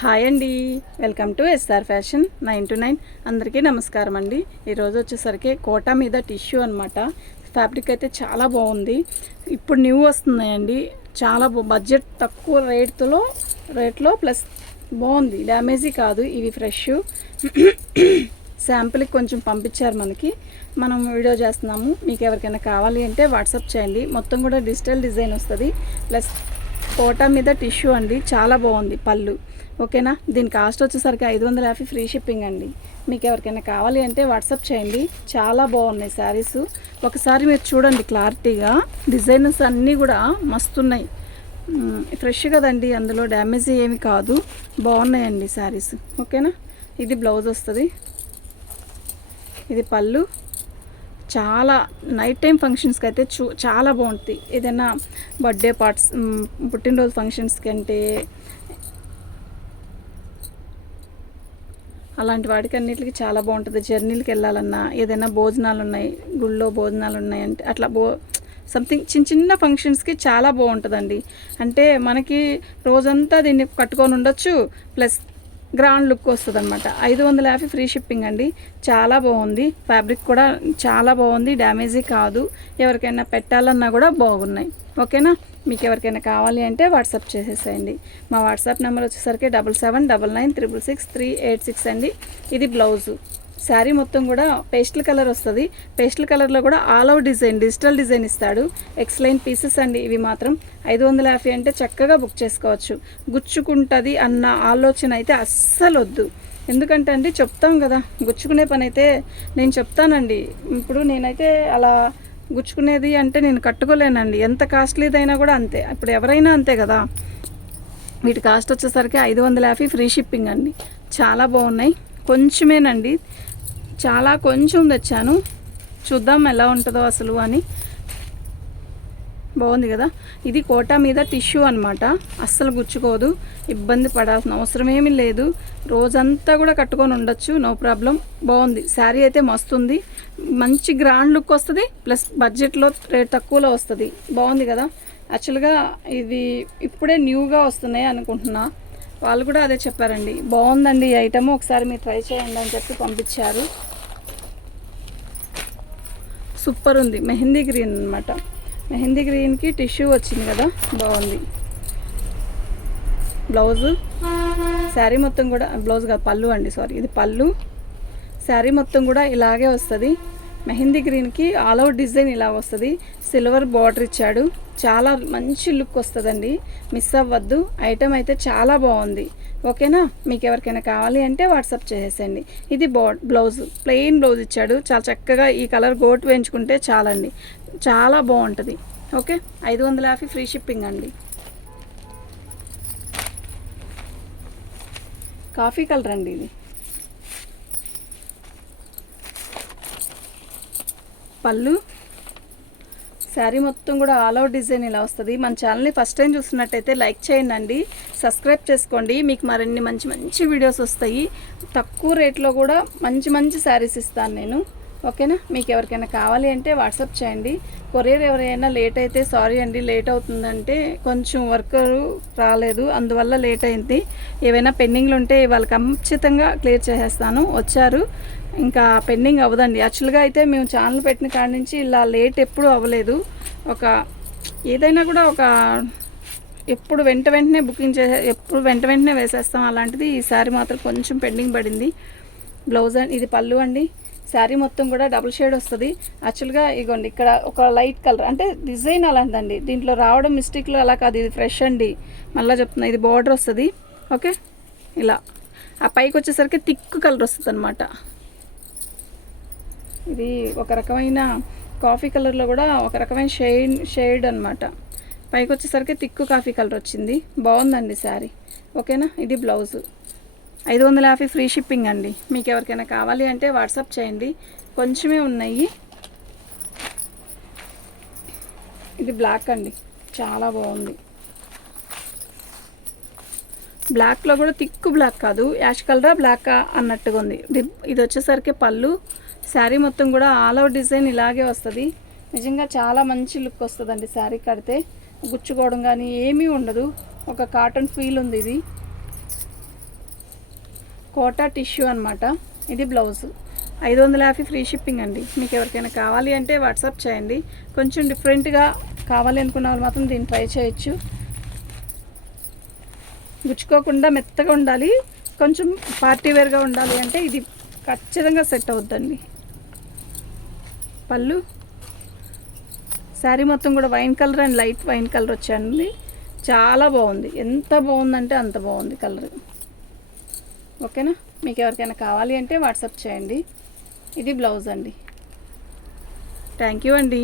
Hi అండి, welcome to S ఫ్యాషన్ 9 to 9. అందరికీ నమస్కారం అండి. ఈరోజు వచ్చేసరికి కోటా మీద టిష్యూ అనమాట. ఫ్యాబ్రిక్ అయితే చాలా బాగుంది. ఇప్పుడు న్యూ వస్తున్నాయండి. చాలా బడ్జెట్ తక్కువ రేట్లో ప్లస్ బాగుంది. డ్యామేజీ కాదు, ఇవి ఫ్రెష్. శాంపిల్కి కొంచెం పంపించారు మనకి, మనం వీడియో చేస్తున్నాము. మీకు ఎవరికైనా కావాలి అంటే వాట్సాప్ చేయండి. మొత్తం కూడా డిజిటల్ డిజైన్ వస్తుంది. ప్లస్ కోటా మీద టిష్యూ అండి, చాలా బాగుంది పళ్ళు. ఓకేనా, దీని కాస్ట్ వచ్చేసరికి 550 ఫ్రీ షిప్పింగ్ అండి. మీకు ఎవరికైనా కావాలి అంటే వాట్సాప్ చేయండి. చాలా బాగున్నాయి శారీస్. ఒకసారి మీరు చూడండి క్లారిటీగా. డిజైన్స్ అన్నీ కూడా మస్తున్నాయి, ఫ్రెష్ కదండి, అందులో డ్యామేజ్ ఏమి కాదు. బాగున్నాయండి శారీస్. ఓకేనా, ఇది బ్లౌజ్ వస్తుంది, ఇది పళ్ళు. చాలా నైట్ టైం ఫంక్షన్స్కి అయితే చాలా బాగుంటుంది. ఏదైనా బర్త్డే పార్ట్స్, పుట్టినరోజు ఫంక్షన్స్కి అంటే అలాంటి వాటికి అన్నిటికి చాలా బాగుంటుంది. జర్నీలకు వెళ్ళాలన్నా, ఏదైనా భోజనాలు ఉన్నాయి, గుళ్ళో భోజనాలు ఉన్నాయంటే అట్లా సంథింగ్ చిన్న ఫంక్షన్స్కి చాలా బాగుంటుందండి. అంటే మనకి రోజంతా దీన్ని కట్టుకొని ఉండొచ్చు, ప్లస్ గ్రాండ్ లుక్ వస్తుంది అనమాట. 550 ఫ్రీ షిప్పింగ్ అండి. చాలా బాగుంది, ఫ్యాబ్రిక్ కూడా చాలా బాగుంది, డ్యామేజీ కాదు. ఎవరికైనా పెట్టాలన్నా కూడా బాగున్నాయి. ఓకేనా, మీకు ఎవరికైనా కావాలి అంటే వాట్సాప్ చేసేసేయండి. మా వాట్సాప్ నెంబర్ వచ్చేసరికి 7799666386 అండి. ఇది బ్లౌజు. శారీ మొత్తం కూడా పేస్టల్ కలర్ వస్తుంది. పేస్టల్ కలర్లో కూడా all out design, digital design ఇస్తాడు. ఎక్స్లైన్ పీసెస్ అండి ఇవి మాత్రం. 550 అంటే చక్కగా బుక్ చేసుకోవచ్చు. గుచ్చుకుంటుంది అన్న ఆలోచన అయితే అస్సలు వద్దు. ఎందుకంటే అండి చెప్తాం కదా, గుచ్చుకునే పని అయితే నేను చెప్తానండి. ఇప్పుడు నేనైతే అలా గుచ్చుకునేది అంటే నేను కట్టుకోలేనండి. ఎంత కాస్ట్లీదైనా కూడా అంతే. ఇప్పుడు ఎవరైనా అంతే కదా. వీటి కాస్ట్ వచ్చేసరికి 550 ఫ్రీ షిప్పింగ్ అండి. చాలా బాగున్నాయి. కొంచెమేనండి, చాలా కొంచెం తెచ్చాను. చూద్దాం ఎలా ఉంటుందో అసలు అని. బాగుంది కదా. ఇది కోటా మీద టిష్యూ అనమాట. అస్సలు గుచ్చుకోదు, ఇబ్బంది పడాల్సిన అవసరం ఏమీ లేదు. రోజంతా కూడా కట్టుకొని ఉండొచ్చు, నో ప్రాబ్లం. బాగుంది శారీ అయితే మస్తుంది. మంచి గ్రాండ్ లుక్ వస్తుంది, ప్లస్ బడ్జెట్లో రేట్ తక్కువలో వస్తుంది. బాగుంది కదా. యాక్చువల్గా ఇది ఇప్పుడే న్యూగా వస్తున్నాయి అనుకుంటున్నా. వాళ్ళు కూడా అదే చెప్పారండి. బాగుందండి ఈ ఐటమ్, ఒకసారి మీరు ట్రై చేయండి అని చెప్పి పంపించారు. సూపర్ ఉంది. మెహందీ గ్రీన్ అనమాట. మెహందీ గ్రీన్కి టిష్యూ వచ్చింది కదా, బాగుంది. బ్లౌజు, శారీ మొత్తం కూడా, బ్లౌజ్ కాదు పళ్ళు అండి, సారీ, ఇది పళ్ళు. శారీ మొత్తం కూడా ఇలాగే వస్తుంది. మెహందీ గ్రీన్కి ఆల్ అవుట్ డిజైన్ ఇలా వస్తుంది. సిల్వర్ బార్డర్ ఇచ్చాడు. చాలా మంచి లుక్ వస్తుందండి, మిస్ అవ్వద్దు. ఐటమ్ అయితే చాలా బాగుంది. ఓకేనా, మీకు ఎవరికైనా కావాలి అంటే వాట్సాప్ చేసేసండి. ఇది బ్లౌజ్, ప్లెయిన్ బ్లౌజ్ ఇచ్చాడు. చాలా చక్కగా ఈ కలర్ గోటు వేయించుకుంటే చాలండి, చాలా బాగుంటుంది. ఓకే, 550 ఫ్రీ షిప్పింగ్ అండి. కాఫీ కలర్ అండి ఇది. పళ్ళు, శారీ మొత్తం కూడా ఆల్ అవుట్ డిజైన్ ఇలా వస్తుంది. మన ఛానల్ని ఫస్ట్ టైం చూస్తున్నట్టయితే లైక్ చేయండి అండి, సబ్స్క్రైబ్ చేసుకోండి. మీకు మరిన్ని మంచి మంచి వీడియోస్ వస్తాయి. తక్కువ రేట్లో కూడా మంచి మంచి శారీస్ ఇస్తాను నేను. ఓకేనా, మీకు ఎవరికైనా కావాలి అంటే వాట్సాప్ చేయండి. కొరియర్ ఎవరైనా లేట్ అయితే సారీ అండి, లేట్ అవుతుందంటే కొంచెం వర్కరు రాలేదు, అందువల్ల లేట్ అయింది. ఏవైనా పెండింగ్లు ఉంటే వాళ్ళు ఖచ్చితంగా క్లియర్ చేసేస్తాను. వచ్చారు, ఇంకా పెండింగ్ అవ్వదండి. యాక్చువల్గా అయితే మేము ఛానల్ పెట్టిన కాడి నుంచి ఇలా లేట్ ఎప్పుడూ అవ్వలేదు. ఏదైనా కూడా ఎప్పుడు వెంటనే బుకింగ్ ఎప్పుడు వెంటనే వేసేస్తాం. అలాంటిది ఈసారి మాత్రం కొంచెం పెండింగ్ పడింది. బ్లౌజ్ అండి, ఇది పళ్ళు అండి. శారీ మొత్తం కూడా డబుల్ షేడ్ వస్తుంది. యాక్చువల్గా ఇగోండి, ఇక్కడ ఒక లైట్ కలర్ అంటే డిజైన్ అలాంటిదండి. దీంట్లో రావడం మిస్టేక్లో అలా కాదు, ఇది ఫ్రెష్ అండి. మళ్ళీ చెప్తున్నా, ఇది బార్డర్ వస్తుంది. ఓకే, ఇలా ఆ పైకి వచ్చేసరికి థిక్ కలర్ వస్తుంది అనమాట. ఇది ఒక రకమైన కాఫీ కలర్లో కూడా ఒక రకమైన షేడ్ అనమాట. పైకి వచ్చేసరికి థిక్ కాఫీ కలర్ వచ్చింది. బాగుందండి శారీ. ఓకేనా, ఇది బ్లౌజు. 550 ఫ్రీ షిప్పింగ్ అండి. మీకు ఎవరికైనా కావాలి అంటే వాట్సాప్ చేయండి. కొంచెమే ఉన్నాయి. ఇది బ్లాక్ అండి, చాలా బాగుంది. బ్లాక్లో కూడా థిక్ బ్లాక్ కాదు, యాష్ కలరా బ్లాక్ అన్నట్టుగా ఉంది. ఇది వచ్చేసరికి పళ్ళు. శారీ మొత్తం కూడా ఆల్ అవుట్ డిజైన్ ఇలాగే వస్తుంది. నిజంగా చాలా మంచి లుక్ వస్తుందండి శారీ కడితే. గుచ్చుకోవడం కానీ ఏమీ ఉండదు, ఒక కాటన్ ఫీల్ ఉంది ఇది. కోటా టిష్యూ అనమాట. ఇది బ్లౌజ్ 550 ఫ్రీ షిప్పింగ్ అండి. మీకు ఎవరికైనా కావాలి అంటే వాట్సాప్ చేయండి. కొంచెం డిఫరెంట్గా కావాలి అనుకున్న వాళ్ళు మాత్రం దీన్ని ట్రై చేయొచ్చు. గుచ్చుకోకుండా మెత్తగా ఉండాలి, కొంచెం పార్టీ వేర్గా ఉండాలి అంటే ఇది ఖచ్చితంగా సెట్ అవుద్దండి. పళ్ళు శారీ మొత్తం కూడా wine colour and light wine colour వచ్చాయండి. చాలా బాగుంది, ఎంత బాగుందంటే అంత బాగుంది కలర్. ఓకేనా, మీకు ఎవరికైనా కావాలి అంటే వాట్సాప్ చేయండి. ఇది బ్లౌజ్ అండి. థ్యాంక్ యూ అండి.